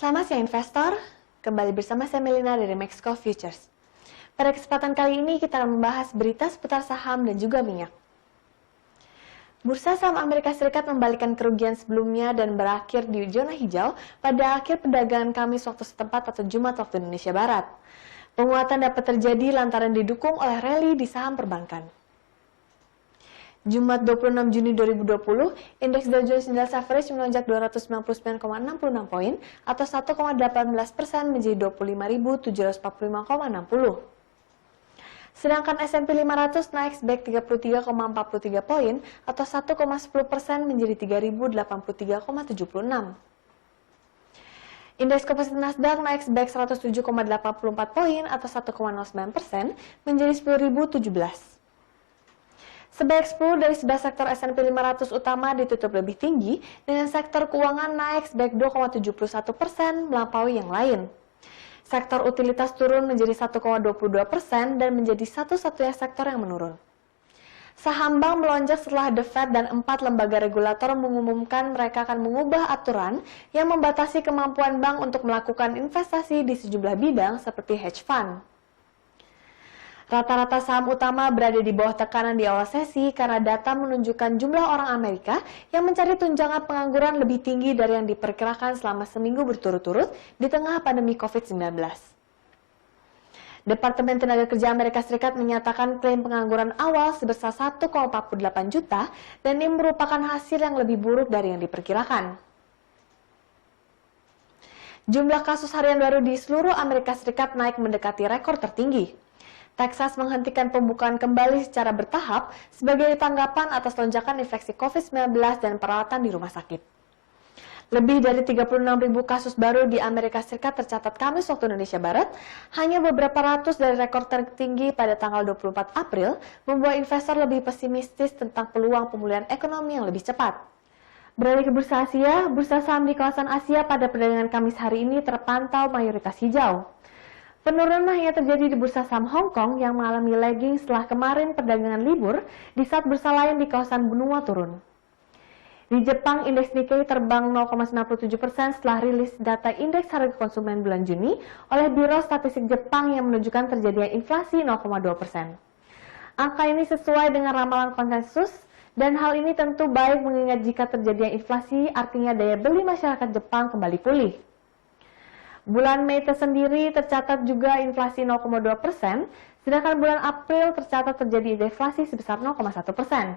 Selamat siang investor, kembali bersama saya Melina dari Mexico Futures. Pada kesempatan kali ini kita akan membahas berita seputar saham dan juga minyak. Bursa saham Amerika Serikat membalikkan kerugian sebelumnya dan berakhir di zona hijau pada akhir perdagangan Kamis waktu setempat atau Jumat waktu Indonesia Barat. Penguatan dapat terjadi lantaran didukung oleh rally di saham perbankan. Jumat 26 Juni 2020, indeks Dow Jones Industrial Average melonjak 299,66 poin atau 1,18% menjadi 25.745,60. Sedangkan S&P 500 naik sebaik 33,43 poin atau 1,10% menjadi 3.083,76. Indeks komposit Nasdaq naik sebaik 107,84 poin atau 1,09% menjadi 10.017. Sebaik 10 dari 11 sektor S&P 500 utama ditutup lebih tinggi, dengan sektor keuangan naik sebaik 2,71% melampaui yang lain. Sektor utilitas turun menjadi 1,22% dan menjadi satu-satunya sektor yang menurun. Saham bank melonjak setelah The Fed dan 4 lembaga regulator mengumumkan mereka akan mengubah aturan yang membatasi kemampuan bank untuk melakukan investasi di sejumlah bidang seperti hedge fund. Rata-rata saham utama berada di bawah tekanan di awal sesi karena data menunjukkan jumlah orang Amerika yang mencari tunjangan pengangguran lebih tinggi dari yang diperkirakan selama seminggu berturut-turut di tengah pandemi COVID-19. Departemen Tenaga Kerja Amerika Serikat menyatakan klaim pengangguran awal sebesar 1,48 juta dan ini merupakan hasil yang lebih buruk dari yang diperkirakan. Jumlah kasus harian baru di seluruh Amerika Serikat naik mendekati rekor tertinggi. Texas menghentikan pembukaan kembali secara bertahap sebagai tanggapan atas lonjakan infeksi COVID-19 dan perawatan di rumah sakit. Lebih dari 36.000 kasus baru di Amerika Serikat tercatat Kamis waktu Indonesia Barat, hanya beberapa ratus dari rekor tertinggi pada tanggal 24 April, membuat investor lebih pesimistis tentang peluang pemulihan ekonomi yang lebih cepat. Beralih ke bursa Asia, bursa saham di kawasan Asia pada perdagangan Kamis hari ini terpantau mayoritas hijau. Penurunan hanya terjadi di bursa saham Hong Kong yang mengalami lagging setelah kemarin perdagangan libur di saat bursa lain di kawasan benua turun. Di Jepang, indeks Nikkei terbang 0,97% setelah rilis data indeks harga konsumen bulan Juni oleh Biro Statistik Jepang yang menunjukkan terjadinya inflasi 0,2%. Angka ini sesuai dengan ramalan konsensus dan hal ini tentu baik mengingat jika terjadinya inflasi artinya daya beli masyarakat Jepang kembali pulih. Bulan Mei tersendiri tercatat juga inflasi 0,2%, sedangkan bulan April tercatat terjadi deflasi sebesar 0,1%.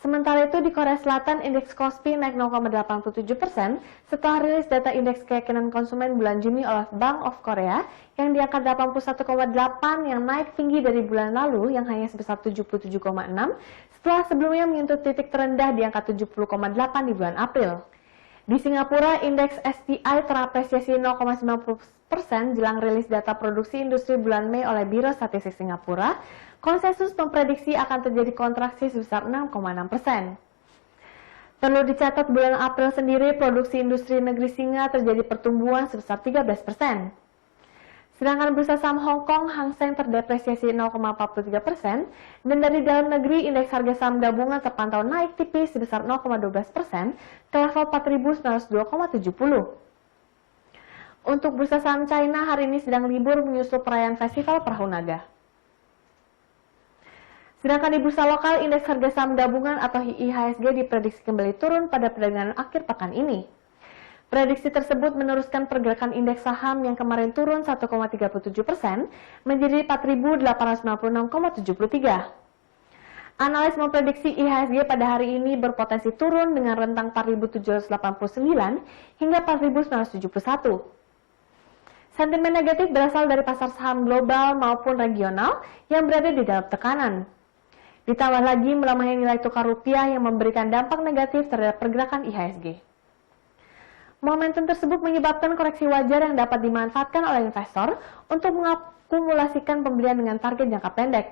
Sementara itu di Korea Selatan, indeks Kospi naik 0,87% setelah rilis data indeks keyakinan konsumen bulan Juni oleh Bank of Korea yang di angka 81,8 yang naik tinggi dari bulan lalu yang hanya sebesar 77,6 setelah sebelumnya menyentuh titik terendah di angka 70,8 di bulan April. Di Singapura, indeks STI terapresiasi 0,90% jelang rilis data produksi industri bulan Mei oleh Biro Statistik Singapura. Konsensus memprediksi akan terjadi kontraksi sebesar 6,6%. Perlu dicatat bulan April sendiri produksi industri negeri Singa terjadi pertumbuhan sebesar 13%. Sedangkan bursa saham Hong Kong Hang Seng terdepresiasi 0,43% dan dari dalam negeri indeks harga saham gabungan terpantau naik tipis sebesar 0,12% ke level 4.902,70. Untuk bursa saham China hari ini sedang libur menyusul perayaan festival Perahu Naga. Sedangkan di bursa lokal indeks harga saham gabungan atau IHSG diprediksi kembali turun pada perdagangan akhir pekan ini. Prediksi tersebut meneruskan pergerakan indeks saham yang kemarin turun 1,37% menjadi 4.896,73. Analis memprediksi IHSG pada hari ini berpotensi turun dengan rentang 4.789 hingga 4.971. Sentimen negatif berasal dari pasar saham global maupun regional yang berada di dalam tekanan. Ditambah lagi melemahnya nilai tukar rupiah yang memberikan dampak negatif terhadap pergerakan IHSG. Momentum tersebut menyebabkan koreksi wajar yang dapat dimanfaatkan oleh investor untuk mengakumulasikan pembelian dengan target jangka pendek.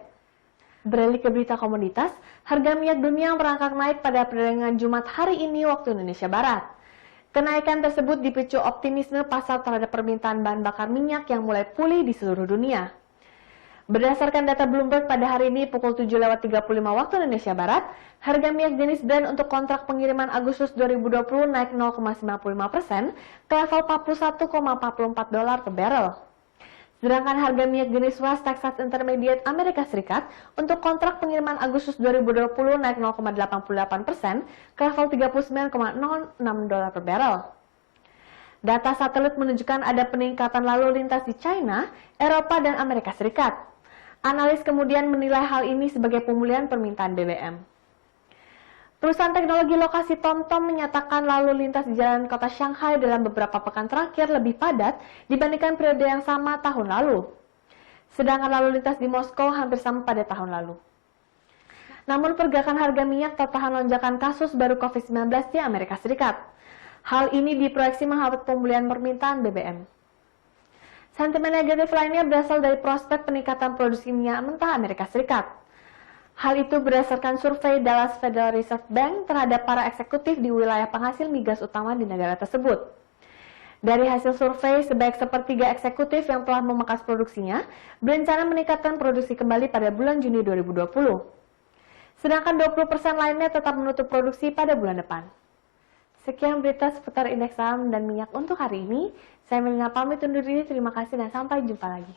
Beralih ke berita komoditas, harga minyak dunia merangkak naik pada perdagangan Jumat hari ini waktu Indonesia Barat. Kenaikan tersebut dipicu optimisme pasar terhadap permintaan bahan bakar minyak yang mulai pulih di seluruh dunia. Berdasarkan data Bloomberg pada hari ini pukul 7:35 waktu Indonesia Barat, harga minyak jenis Brent untuk kontrak pengiriman Agustus 2020 naik 0,95% ke level $41,44 per barrel. Sedangkan harga minyak jenis West Texas Intermediate Amerika Serikat untuk kontrak pengiriman Agustus 2020 naik 0,88% ke level $39,06 per barrel. Data satelit menunjukkan ada peningkatan lalu lintas di China, Eropa, dan Amerika Serikat. Analis kemudian menilai hal ini sebagai pemulihan permintaan BBM. Perusahaan teknologi lokasi TomTom menyatakan lalu lintas di jalan kota Shanghai dalam beberapa pekan terakhir lebih padat dibandingkan periode yang sama tahun lalu. Sedangkan lalu lintas di Moskow hampir sama pada tahun lalu. Namun pergerakan harga minyak tertahan lonjakan kasus baru COVID-19 di Amerika Serikat. Hal ini diproyeksi menghambat pemulihan permintaan BBM. Sentimen negatif lainnya berasal dari prospek peningkatan produksi minyak mentah Amerika Serikat. Hal itu berdasarkan survei Dallas Federal Reserve Bank terhadap para eksekutif di wilayah penghasil migas utama di negara tersebut. Dari hasil survei, sebaik sepertiga eksekutif yang telah memangkas produksinya berencana meningkatkan produksi kembali pada bulan Juni 2020. Sedangkan 20% lainnya tetap menutup produksi pada bulan depan. Sekian berita seputar indeks saham dan minyak untuk hari ini. Saya Melina pamit undur diri. Terima kasih dan sampai jumpa lagi.